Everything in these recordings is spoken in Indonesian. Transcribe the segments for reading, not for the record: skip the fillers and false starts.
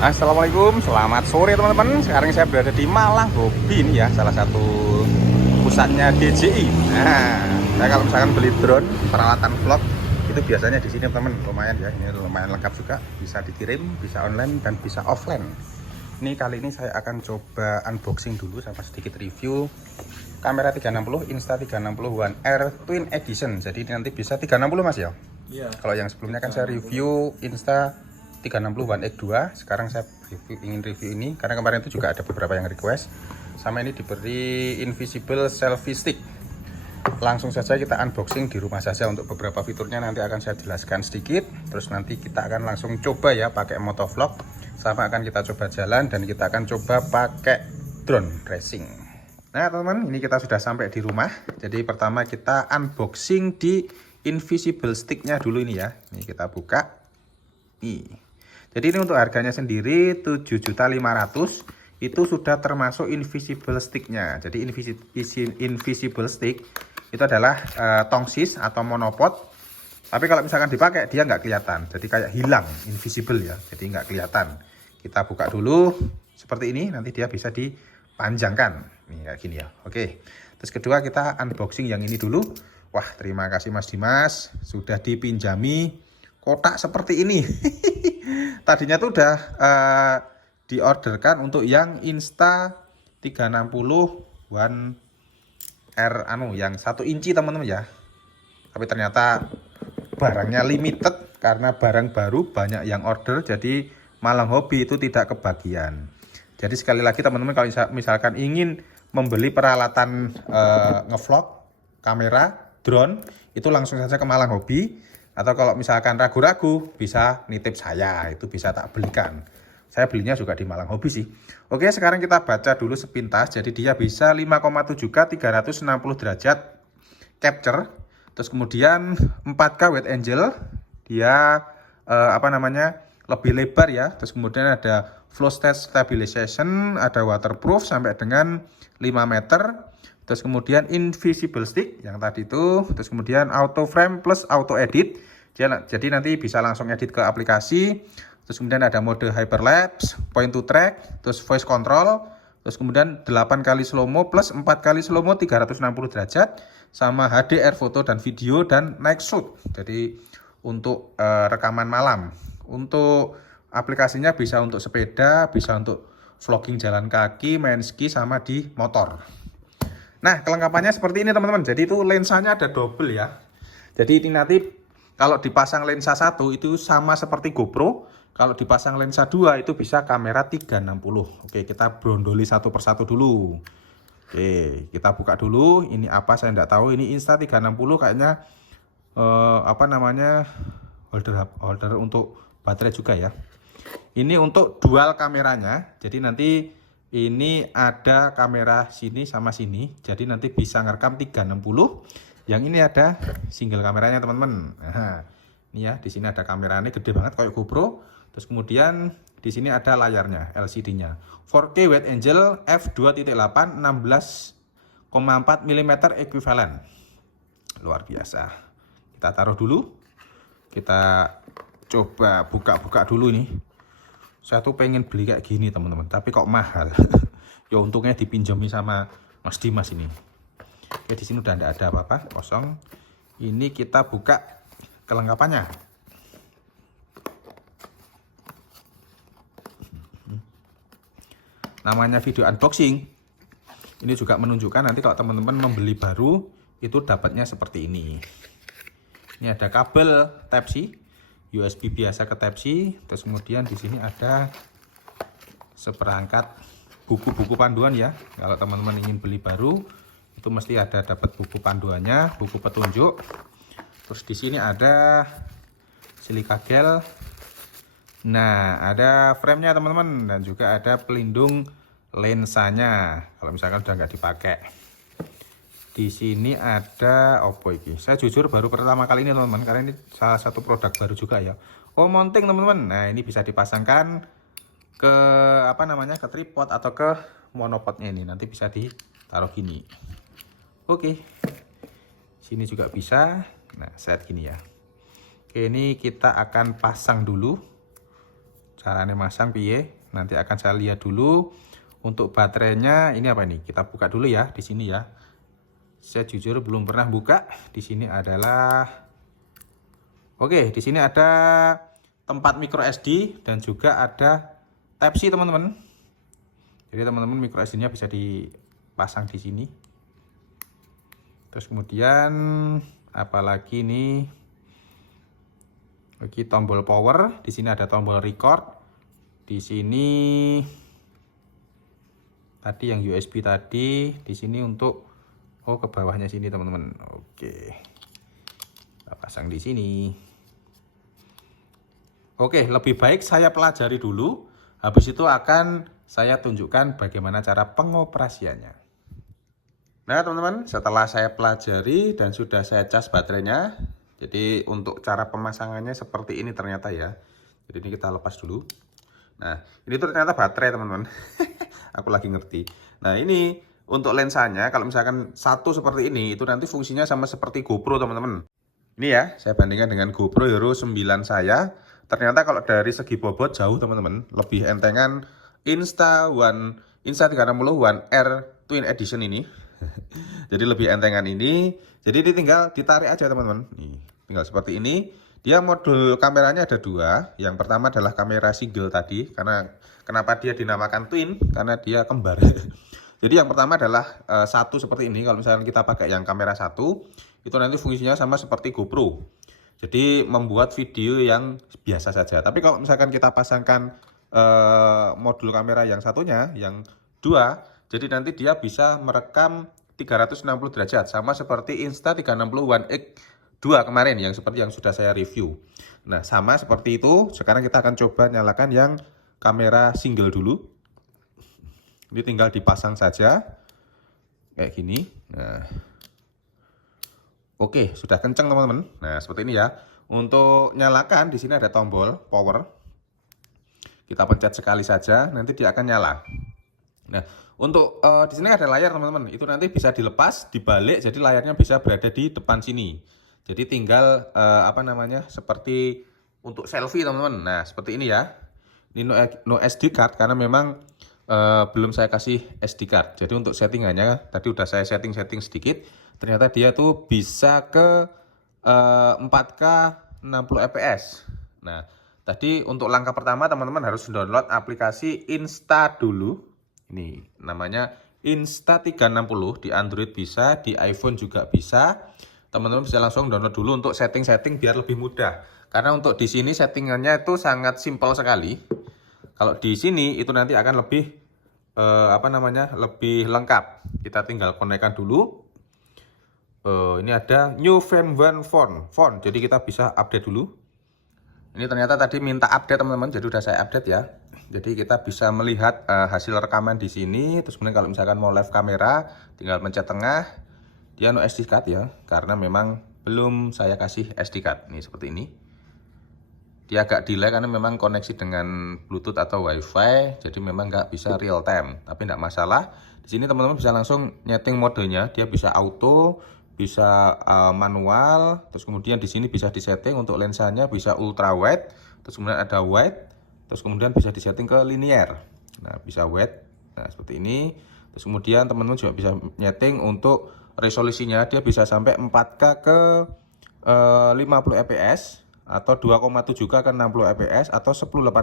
Assalamualaikum, selamat sore teman-teman. Sekarang saya berada di Malang Hobi ini ya, salah satu pusatnya DJI. Nah, saya kalau misalkan beli drone peralatan vlog itu biasanya di sini teman-teman. Lumayan ya, ini lumayan lengkap juga. Bisa dikirim, bisa online dan bisa offline. Ini kali ini saya akan coba unboxing dulu sama sedikit review kamera 360 Insta360 One R Twin Edition. Jadi nanti bisa 360 Mas ya. Iya. Kalau yang sebelumnya kan saya review Insta 360 One X2, sekarang saya ingin review ini karena kemarin itu juga ada beberapa yang request. Sama ini diberi invisible selfie stick. Langsung saja kita unboxing di rumah saja. Untuk beberapa fiturnya nanti akan saya jelaskan sedikit. Terus nanti kita akan langsung coba ya pakai motovlog, sama akan kita coba jalan dan kita akan coba pakai drone racing. Nah teman-teman, ini kita sudah sampai di rumah. Jadi pertama kita unboxing di invisible sticknya dulu ini ya. Ini kita buka. Nih. Jadi ini untuk harganya sendiri 7.500.000, itu sudah termasuk invisible sticknya. Jadi invisible stick itu adalah tongsis atau monopod. Tapi kalau misalkan dipakai dia nggak kelihatan, jadi kayak hilang, invisible ya, jadi nggak kelihatan. Kita buka dulu seperti ini, nanti dia bisa dipanjangkan. Nih kayak gini ya. Oke. Terus kedua kita unboxing yang ini dulu. Wah terima kasih Mas Dimas, sudah dipinjami kotak seperti ini. Tadinya tuh udah diorderkan untuk yang Insta360 One R yang 1 inci teman-teman ya. Tapi ternyata barangnya limited karena barang baru banyak yang order, jadi Malang Hobi itu tidak kebagian. Jadi sekali lagi teman-teman, kalau misalkan ingin membeli peralatan ngevlog, kamera, drone, itu langsung saja ke Malang Hobi. Atau kalau misalkan ragu-ragu bisa nitip saya, itu bisa tak belikan. Saya belinya juga di Malang Hobi sih. Oke, sekarang kita baca dulu sepintas. Jadi dia bisa 5,7K 360 derajat capture. Terus kemudian 4K wide angle. Dia lebih lebar ya. Terus kemudian ada flow state stabilization, ada waterproof sampai dengan 5 meter. Terus kemudian invisible stick yang tadi itu, terus kemudian auto frame plus auto edit. Jadi nanti bisa langsung edit ke aplikasi. Terus kemudian ada mode hyperlapse, point to track, terus voice control, terus kemudian 8 kali slow mo plus 4 kali slow mo 360 derajat, sama HDR foto dan video dan night shoot. Jadi untuk rekaman malam. Untuk aplikasinya bisa untuk sepeda, bisa untuk vlogging jalan kaki, main ski, sama di motor. Nah, kelengkapannya seperti ini teman-teman. Jadi itu lensanya ada double ya. Jadi ini nanti kalau dipasang lensa 1 itu sama seperti GoPro. Kalau dipasang lensa 2 itu bisa kamera 360. Oke, kita brondoli satu persatu dulu. Oke, kita buka dulu. Ini apa saya enggak tahu. Ini Insta360 kayaknya holder untuk baterai juga ya. Ini untuk dual kameranya. Jadi nanti ini ada kamera sini sama sini, jadi nanti bisa ngerekam 360. Yang ini ada single kameranya teman-teman. Nah, ini ya, di sini ada kameranya gede banget kayak GoPro. Terus kemudian di sini ada layarnya, LCD-nya. 4K wide angle f2.8 16,4 mm equivalent. Luar biasa. Kita taruh dulu. Kita coba buka-buka dulu ini. Saya tuh pengen beli kayak gini teman-teman, tapi kok mahal. Ya untungnya dipinjami sama Mas Dimas ini. Oke, di sini udah tidak ada apa-apa, kosong. Ini kita buka kelengkapannya. Namanya video unboxing. Ini juga menunjukkan nanti kalau teman-teman membeli baru itu dapatnya seperti ini. Ini ada kabel Type-C. USB biasa ke Type-C, terus kemudian di sini ada seperangkat buku-buku panduan ya. Kalau teman-teman ingin beli baru, itu mesti ada dapat buku panduannya, buku petunjuk. Terus di sini ada silika gel. Nah, ada frame-nya teman-teman, dan juga ada pelindung lensanya kalau misalkan udah nggak dipakai. Di sini ada opo iki. Saya jujur baru pertama kali ini teman-teman, karena ini salah satu produk baru juga ya. Oh, mounting teman-teman. Nah, ini bisa dipasangkan ke ke tripod atau ke monopodnya ini. Nanti bisa ditaruh gini. Oke. Sini juga bisa. Nah, set gini ya. Oke, ini kita akan pasang dulu. caranya masang piye, nanti akan saya lihat dulu. Untuk baterainya ini apa ini? Kita buka dulu ya di sini ya. Saya jujur belum pernah buka. Di sini adalah oke, di sini ada tempat micro SD dan juga ada Type C, teman-teman. Jadi teman-teman micro SD-nya bisa dipasang di sini. Terus kemudian apalagi nih? Oke, tombol power. Di sini ada tombol record. Di sini tadi yang USB tadi, di sini untuk ke bawahnya sini, teman-teman. Oke. Kita pasang di sini. Oke, lebih baik saya pelajari dulu. Habis itu akan saya tunjukkan bagaimana cara pengoperasiannya. Nah, teman-teman, setelah saya pelajari dan sudah saya cas baterainya, jadi untuk cara pemasangannya seperti ini ternyata ya. Jadi ini kita lepas dulu. Nah, ini tuh ternyata baterai, teman-teman. Aku lagi ngerti. Nah, ini untuk lensanya, kalau misalkan satu seperti ini, itu nanti fungsinya sama seperti GoPro, teman-teman. Ini ya, saya bandingkan dengan GoPro Hero 9 saya. Ternyata kalau dari segi bobot jauh, teman-teman. Lebih entengan Insta360 One R Twin Edition ini. Jadi lebih entengan ini. Jadi ini tinggal ditarik aja, teman-teman. Nih, tinggal seperti ini. Dia modul kameranya ada dua. Yang pertama adalah kamera single tadi. Karena kenapa dia dinamakan twin? Karena dia kembar. Jadi yang pertama adalah satu seperti ini. Kalau misalnya kita pakai yang kamera satu, itu nanti fungsinya sama seperti GoPro. Jadi membuat video yang biasa saja. Tapi kalau misalkan kita pasangkan modul kamera yang satunya, yang dua, jadi nanti dia bisa merekam 360 derajat. Sama seperti Insta360 One X2 kemarin, yang seperti yang sudah saya review. Nah, sama seperti itu. Sekarang kita akan coba nyalakan yang kamera single dulu. Ini tinggal dipasang saja kayak gini. Nah, oke, sudah kenceng, teman-teman. Nah, seperti ini ya. Untuk nyalakan di sini ada tombol power. Kita pencet sekali saja, nanti dia akan nyala. Nah, untuk di sini ada layar, teman-teman. Itu nanti bisa dilepas, dibalik, jadi layarnya bisa berada di depan sini. Jadi tinggal seperti untuk selfie, teman-teman. Nah, seperti ini ya. Ini no SD card karena memang belum saya kasih SD card. Jadi untuk settingannya tadi udah saya setting sedikit. Ternyata dia tuh bisa ke 4K 60 fps. Nah, tadi untuk langkah pertama teman-teman harus download aplikasi Insta dulu. Ini namanya Insta360, di Android bisa, di iPhone juga bisa. Teman-teman bisa langsung download dulu untuk setting biar lebih mudah. Karena untuk di sini settingannya itu sangat simpel sekali. Kalau di sini itu nanti akan lebih lebih lengkap. Kita tinggal konekkan dulu. Ini ada new firmware font. Jadi kita bisa update dulu. Ini ternyata tadi minta update, teman-teman. Jadi udah saya update ya. Jadi kita bisa melihat hasil rekaman di sini. Terus kemudian kalau misalkan mau live kamera, tinggal pencet tengah. Dia no SD card ya, karena memang belum saya kasih SD card. Ini seperti ini. Dia agak delay karena memang koneksi dengan Bluetooth atau WiFi, jadi memang nggak bisa real time. Tapi nggak masalah. Di sini teman-teman bisa langsung nyeting modenya. Dia bisa auto, bisa manual. Terus kemudian di sini bisa disetting untuk lensanya bisa ultra wide. Terus kemudian ada wide. Terus kemudian bisa disetting ke linear. Nah, bisa wide. Nah, seperti ini. Terus kemudian teman-teman juga bisa nyeting untuk resolusinya. Dia bisa sampai 4K ke 50 fps. Atau 2,7K ke 60 fps atau 1080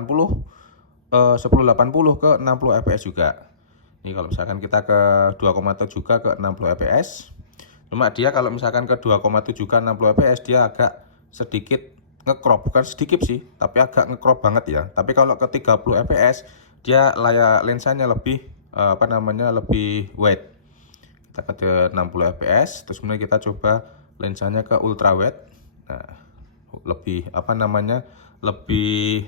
ke 60 fps juga. Ini kalau misalkan kita ke 2,7K ke 60 fps. Cuma dia kalau misalkan ke 2,7K 60 fps dia agak sedikit ngecrop, bukan sedikit sih, tapi agak ngecrop banget ya. Tapi kalau ke 30 fps dia layar lensanya lebih lebih wide. Kita ke 60 fps, terus kemudian kita coba lensanya ke ultra wide. Nah, lebih lebih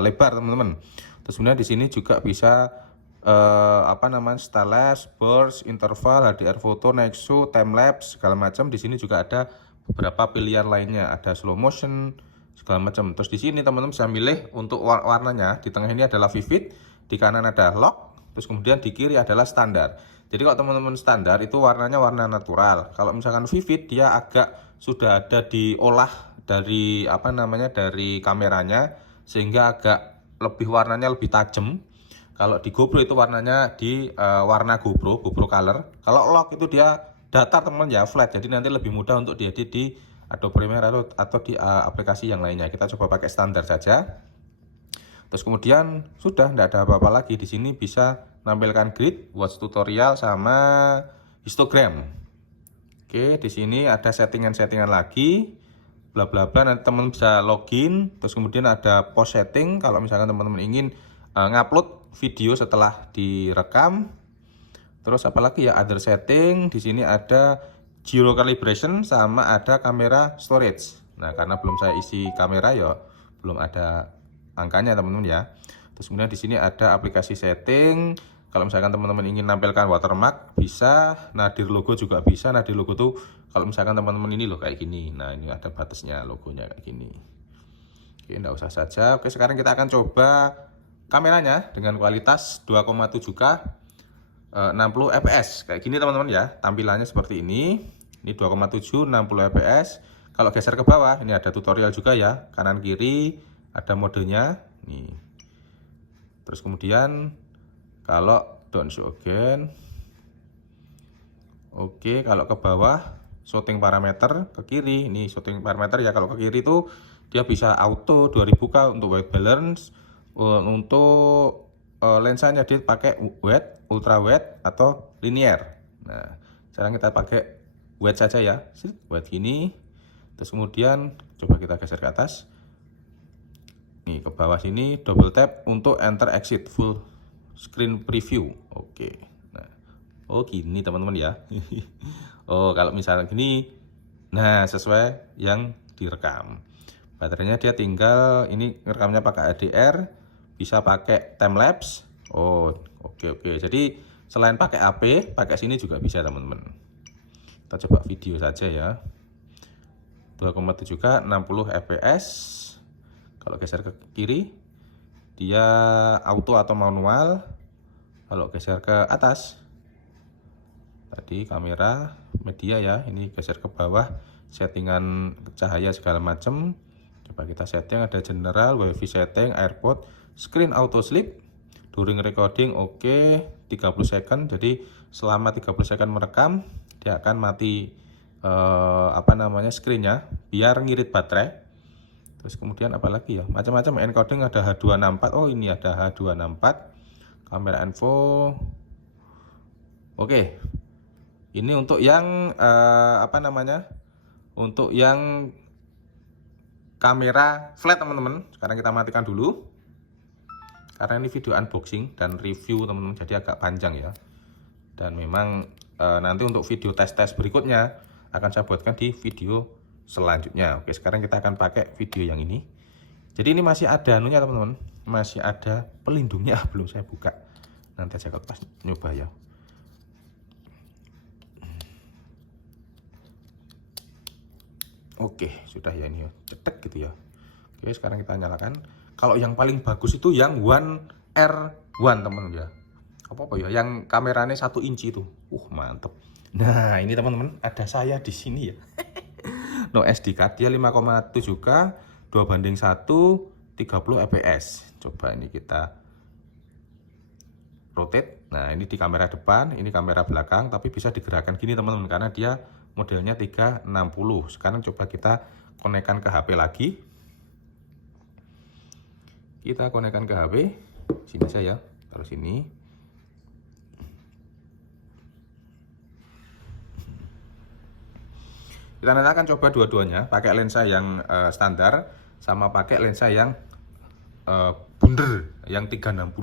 lebar, teman-teman. Terus kemudian di sini juga bisa stylus, burst, interval, HDR foto, nexo, time lapse segala macam. Di sini juga ada beberapa pilihan lainnya, ada slow motion segala macam. Terus di sini teman-teman bisa milih untuk warnanya. Di tengah ini adalah vivid, di kanan ada lock, terus kemudian di kiri adalah standar. Jadi kalau teman-teman standar itu warnanya warna natural. Kalau misalkan vivid dia agak sudah ada diolah dari dari kameranya sehingga agak lebih warnanya lebih tajam. Kalau di GoPro itu warnanya di warna GoPro color. Kalau lock itu dia datar teman ya, flat. Jadi nanti lebih mudah untuk diedit di Adobe Premiere atau di aplikasi yang lainnya. Kita coba pakai standar saja. Terus kemudian sudah tidak ada apa-apa lagi. Di sini bisa nampilkan grid, watch tutorial sama histogram. Oke, di sini ada settingan-settingan lagi. Bla bla bla, nanti teman-teman bisa login. Terus kemudian ada post setting kalau misalkan teman-teman ingin ngupload video setelah direkam. Terus apalagi ya, other setting. Di sini ada gyro calibration sama ada kamera storage. Nah, karena belum saya isi kamera ya belum ada angkanya teman-teman ya. Terus kemudian di sini ada aplikasi setting. Kalau misalkan teman-teman ingin nampilkan watermark bisa, nadir logo juga bisa. Nadir logo tuh kalau misalkan teman-teman ini loh kayak gini. Nah, ini ada batasnya logonya kayak gini. Oke, enggak usah saja. Oke, sekarang kita akan coba kameranya dengan kualitas 2,7K 60 fps kayak gini teman-teman ya. Tampilannya seperti ini. Ini 2,7 60 fps. Kalau geser ke bawah ini ada tutorial juga ya, kanan kiri ada modenya nih. Terus kemudian kalau don't show again, oke, kalau ke bawah shooting parameter ke kiri, ini shooting parameter ya. Kalau ke kiri itu dia bisa auto 2000K untuk white balance. Untuk lensanya dia pakai wide, ultra wide atau linear. Nah, sekarang kita pakai wide saja ya, wide gini. Terus kemudian coba kita geser ke atas. Nih ke bawah sini double tap untuk enter exit full screen preview. Oke. Nah, oh gini teman-teman ya. Oh, kalau misalnya gini, nah sesuai yang direkam. Baterainya dia tinggal ini rekamnya pakai HDR, bisa pakai time lapse. Oh, oke. Jadi selain pakai AP, pakai sini juga bisa teman-teman. Kita coba video saja ya. 2,7K 60 fps. Kalau geser ke kiri dia auto atau manual. Kalau geser ke atas tadi kamera media ya, ini geser ke bawah settingan cahaya segala macam. Coba kita setting, ada general, wifi setting, airport, screen auto sleep, during recording oke, 30 second. Jadi selama 30 second merekam dia akan mati screennya biar ngirit baterai. Terus kemudian apalagi ya, macam-macam encoding, ada H264. Oh, ini ada H264 kamera info. Oke, ini untuk yang untuk yang kamera flat teman-teman. Sekarang kita matikan dulu karena ini video unboxing dan review teman-teman, jadi agak panjang ya. Dan memang nanti untuk video tes-tes berikutnya akan saya buatkan di video selanjutnya. Oke, sekarang kita akan pakai video yang ini. Jadi ini masih ada anunya teman-teman, masih ada pelindungnya, belum saya buka. Nanti saya pas nyoba ya. Oke, sudah ya ini ya, cetek gitu ya. Oke, sekarang kita nyalakan. Kalau yang paling bagus itu yang One R1 teman-teman ya. Apa ya, yang kameranya 1 inci itu. Mantep. Nah, ini teman-teman, ada saya di sini ya. No SD card, dia 5,7K 2:1 30 fps. Coba ini kita rotate. Nah, ini di kamera depan, ini kamera belakang, tapi bisa digerakkan gini teman-teman karena dia modelnya 360. Sekarang coba kita konekkan ke HP lagi. Kita konekkan ke HP. Sini saya taruh sini. Kita nanti akan coba dua-duanya, pakai lensa yang standar sama pakai lensa yang bunder yang 360.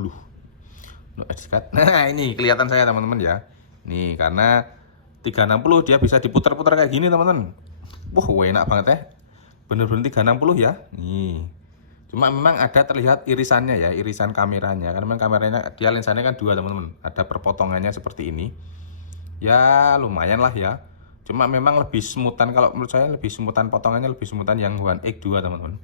Nah, ini kelihatan saya teman-teman ya. Nih, karena 360 dia bisa diputar-putar kayak gini teman-teman. Wah, enak banget ya. Bener-bener 360 ya. Nih. Cuma memang ada terlihat irisannya ya, irisan kameranya. Karena memang kameranya dia lensanya kan 2 teman-teman. Ada perpotongannya seperti ini. Ya, lumayan lah ya. Cuma memang lebih smoothan, kalau menurut saya lebih smoothan, potongannya lebih smoothan yang One X2 teman-teman.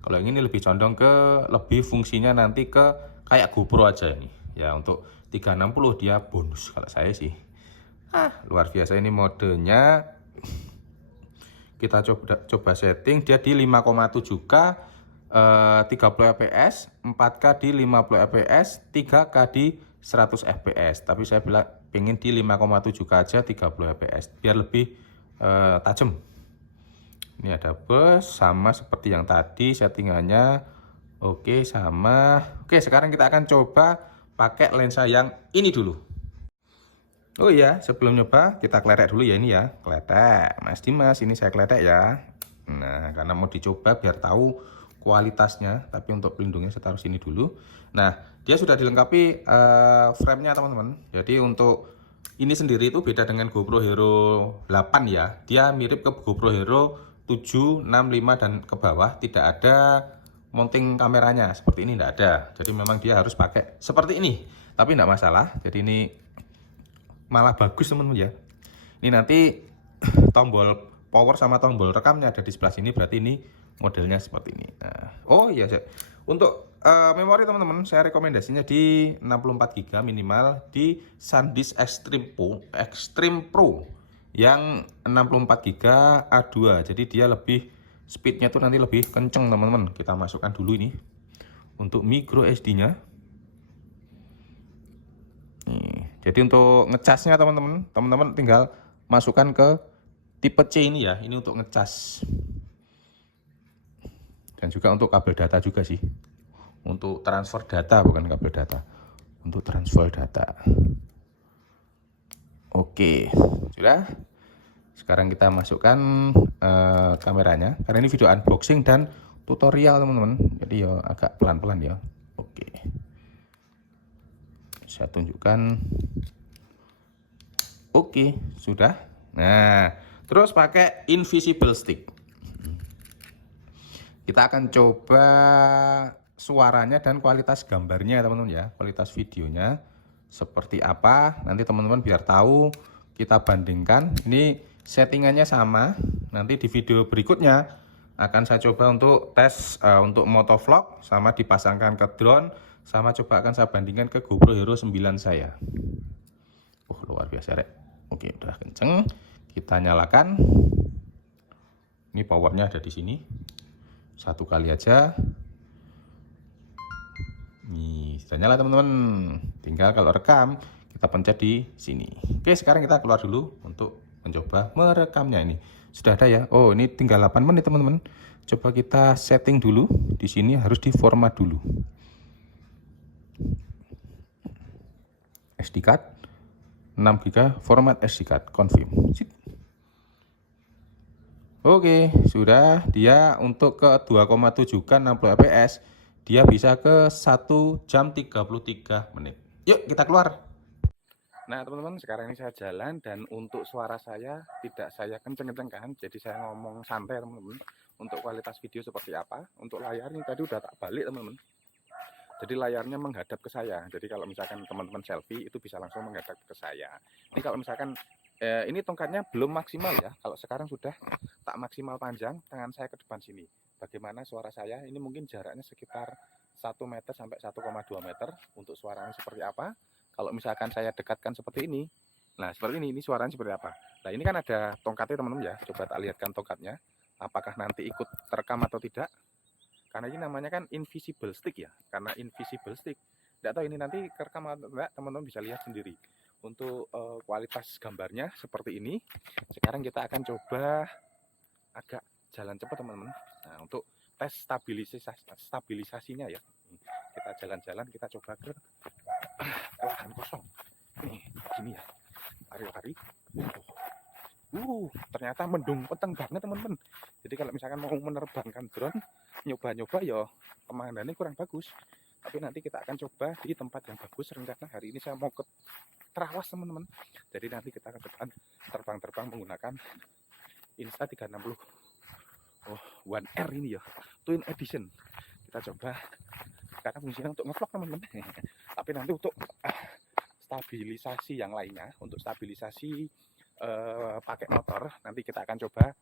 Kalau yang ini lebih condong ke lebih fungsinya nanti ke kayak GoPro aja ini. Ya, untuk 360 dia bonus kalau saya sih. Luar biasa ini modenya. Kita coba setting dia di 5,7K 30 fps, 4K di 50 fps, 3K di 100 fps. Tapi saya bilang pengen di 5,7K aja 30 fps biar lebih tajam. Ini ada bus sama seperti yang tadi settingannya. Oke, sama. Oke, sekarang kita akan coba pakai lensa yang ini dulu. Oh iya, sebelum nyoba kita kletek dulu ya ini ya. Kletek, Mas Dimas, ini saya kletek ya. Nah, karena mau dicoba biar tahu kualitasnya, tapi untuk pelindungnya saya taruh sini dulu. Nah, dia sudah dilengkapi frame-nya teman-teman. Jadi untuk ini sendiri itu beda dengan GoPro Hero 8 ya. Dia mirip ke GoPro Hero 7, 6, 5 dan ke bawah. Tidak ada mounting kameranya seperti ini, tidak ada. Jadi memang dia harus pakai seperti ini. Tapi tidak masalah. Jadi ini malah bagus teman-teman ya. Ini nanti tombol power sama tombol rekamnya ada di sebelah sini, berarti ini modelnya seperti ini. Nah, oh iya, untuk memori teman-teman saya rekomendasinya di 64 GB minimal di SanDisk Extreme Pro yang 64 GB A2. Jadi dia lebih speednya tuh nanti lebih kenceng teman-teman. Kita masukkan dulu ini untuk micro SD-nya. Jadi untuk ngecasnya teman-teman tinggal masukkan ke tipe C ini ya. Ini untuk ngecas. Dan juga untuk kabel data juga sih. Untuk transfer data, bukan kabel data. Untuk transfer data. Oke, sudah. Sekarang kita masukkan kameranya. Karena ini video unboxing dan tutorial teman-teman. Jadi ya agak pelan-pelan ya. Oke. Saya tunjukkan. Oke, sudah. Nah, terus pakai invisible stick. Kita akan coba suaranya dan kualitas gambarnya teman-teman ya. Kualitas videonya seperti apa. Nanti teman-teman biar tahu, kita bandingkan. Ini settingannya sama. Nanti di video berikutnya akan saya coba untuk tes untuk motovlog sama dipasangkan ke drone. Sama coba akan saya bandingkan ke GoPro Hero 9 saya. Luar biasa rek. Oke, udah kenceng. Kita nyalakan. Ini powernya ada di sini. Satu kali aja. Nih, sudah nyala teman-teman. Tinggal kalau rekam, kita pencet di sini. Oke, sekarang kita keluar dulu untuk mencoba merekamnya ini. Sudah ada ya. Oh, ini tinggal 8 menit teman-teman. Coba kita setting dulu. Di sini harus di format dulu. SD card 6 GB format SD card confirm. Oke, sudah. Dia untuk ke 2,7K 60 fps dia bisa ke 1 jam 33 menit. Yuk kita keluar. Nah teman-teman, sekarang ini saya jalan dan untuk suara saya tidak saya kenceng-kencengkan, jadi saya ngomong santai teman-teman. Untuk kualitas video seperti apa, untuk layar ini tadi udah tak balik teman-teman. Jadi layarnya menghadap ke saya. Jadi kalau misalkan teman-teman selfie itu bisa langsung menghadap ke saya. Ini kalau misalkan ini tongkatnya belum maksimal ya. Kalau sekarang sudah tak maksimal panjang, tangan saya ke depan sini. Bagaimana suara saya? Ini mungkin jaraknya sekitar 1 meter sampai 1,2 meter. Untuk suaranya seperti apa? Kalau misalkan saya dekatkan seperti ini, nah seperti ini suaranya seperti apa? Nah ini kan ada tongkatnya teman-teman ya. Coba tak lihatkan tongkatnya. Apakah nanti ikut terekam atau tidak? Karena ini namanya kan invisible stick ya. Karena invisible stick, tidak tahu ini nanti kerekam atau enggak, teman-teman bisa lihat sendiri. Untuk kualitas gambarnya seperti ini. Sekarang kita akan coba agak jalan cepat teman-teman. Nah untuk tes stabilisasinya ya. Kita jalan-jalan, kita coba ke lahan kosong. Nih, gini ya. Hari-hari. Ternyata mendung peteng banget teman-teman. Jadi kalau misalkan mau menerbangkan drone, nyoba-nyoba ya pemandangannya kurang bagus. Tapi nanti kita akan coba di tempat yang bagus. Rencana hari ini saya mau ke Trawas teman-teman. Jadi nanti kita akan terbang-terbang menggunakan Insta360 One R ini ya, Twin Edition. Kita coba karena fungsinya untuk ngevlog teman-teman. Tapi nanti untuk stabilisasi yang lainnya, untuk stabilisasi pakai motor, nanti kita akan coba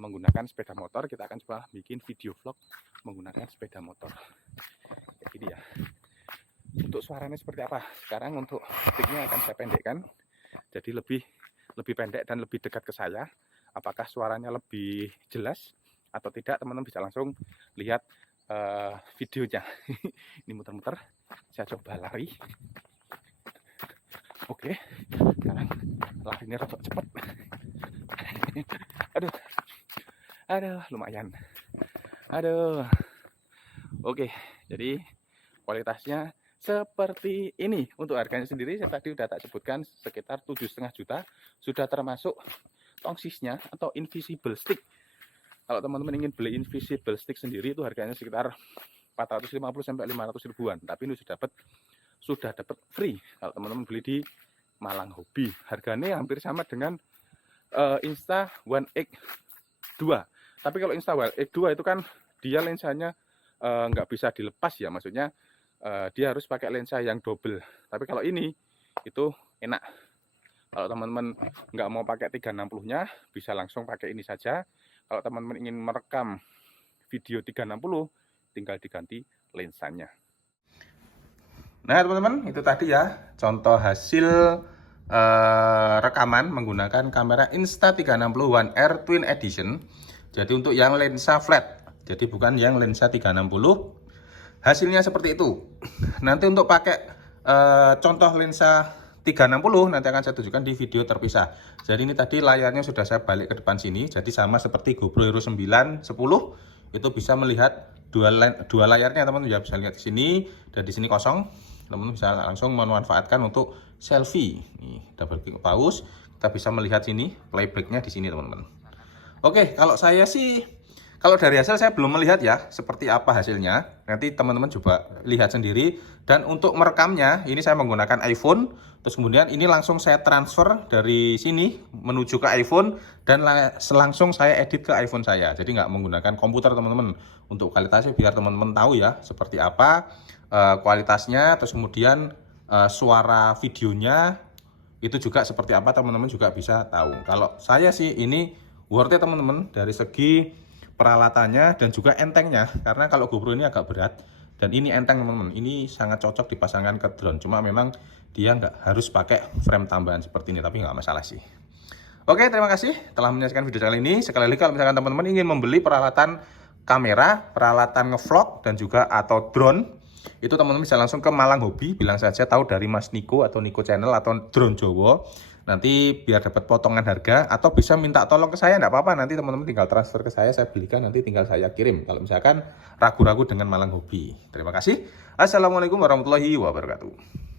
menggunakan sepeda motor. Kita akan coba bikin video vlog menggunakan sepeda motor kayak gini ya. Untuk suaranya seperti apa? Sekarang untuk sticknya akan saya pendekkan, jadi lebih pendek dan lebih dekat ke saya. Apakah suaranya lebih jelas atau tidak, teman-teman bisa langsung lihat videonya. Ini muter-muter, saya coba lari. Oke, sekarang larinya rada cepet. Aduh, lumayan. Aduh. Oke, jadi kualitasnya seperti ini. Untuk harganya sendiri saya tadi udah tak sebutkan sekitar 7,5 juta. Sudah termasuk tongsisnya atau invisible stick. Kalau teman-teman ingin beli invisible stick sendiri itu harganya sekitar 450 sampai 500 ribuan. Tapi ini sudah dapat free kalau teman-teman beli di Malang Hobi. Harganya hampir sama dengan Insta One X2. Tapi kalau Insta One X2 itu kan dia lensanya nggak bisa dilepas ya, maksudnya dia harus pakai lensa yang double. Tapi kalau ini itu enak. Kalau teman-teman nggak mau pakai 360-nya, bisa langsung pakai ini saja. Kalau teman-teman ingin merekam video 360, tinggal diganti lensanya. Nah teman-teman, itu tadi ya contoh hasil rekaman menggunakan kamera Insta360 One R Twin Edition. Jadi untuk yang lensa flat, jadi bukan yang lensa 360. Hasilnya seperti itu. Nanti untuk pakai contoh lensa 360 nanti akan saya tunjukkan di video terpisah. Jadi ini tadi layarnya sudah saya balik ke depan sini. Jadi sama seperti GoPro Hero 9 10 itu bisa melihat dua layarnya teman-teman ya, bisa lihat di sini dan di sini kosong. Teman-teman bisa langsung memanfaatkan untuk selfie. Nih, double klik pause, kita bisa melihat sini playbacknya di sini teman-teman. Oke, kalau saya sih, kalau dari hasil saya belum melihat ya seperti apa hasilnya. Nanti teman-teman coba lihat sendiri. Dan untuk merekamnya ini saya menggunakan iPhone. Terus kemudian ini langsung saya transfer dari sini menuju ke iPhone dan langsung saya edit ke iPhone saya. Jadi nggak menggunakan komputer teman-teman. Untuk kualitasnya biar teman-teman tahu ya seperti apa kualitasnya. Terus kemudian suara videonya itu juga seperti apa teman-teman juga bisa tahu. Kalau saya sih ini worth it teman-teman dari segi peralatannya dan juga entengnya, karena kalau GoPro ini agak berat dan ini enteng teman-teman. Ini sangat cocok dipasangkan ke drone, cuma memang dia nggak harus pakai frame tambahan seperti ini, tapi nggak masalah sih. Oke, terima kasih telah menyaksikan video kali ini. Sekali lagi kalau misalkan teman-teman ingin membeli peralatan kamera, peralatan ngevlog dan juga atau drone, itu teman-teman bisa langsung ke Malang Hobi, bilang saja tahu dari Mas Niko atau Niko Channel atau Drone Jowo. Nanti biar dapat potongan harga, atau bisa minta tolong ke saya, enggak apa-apa. Nanti teman-teman tinggal transfer ke saya belikan, nanti tinggal saya kirim. Kalau misalkan ragu-ragu dengan Malang Hobi. Terima kasih. Assalamualaikum warahmatullahi wabarakatuh.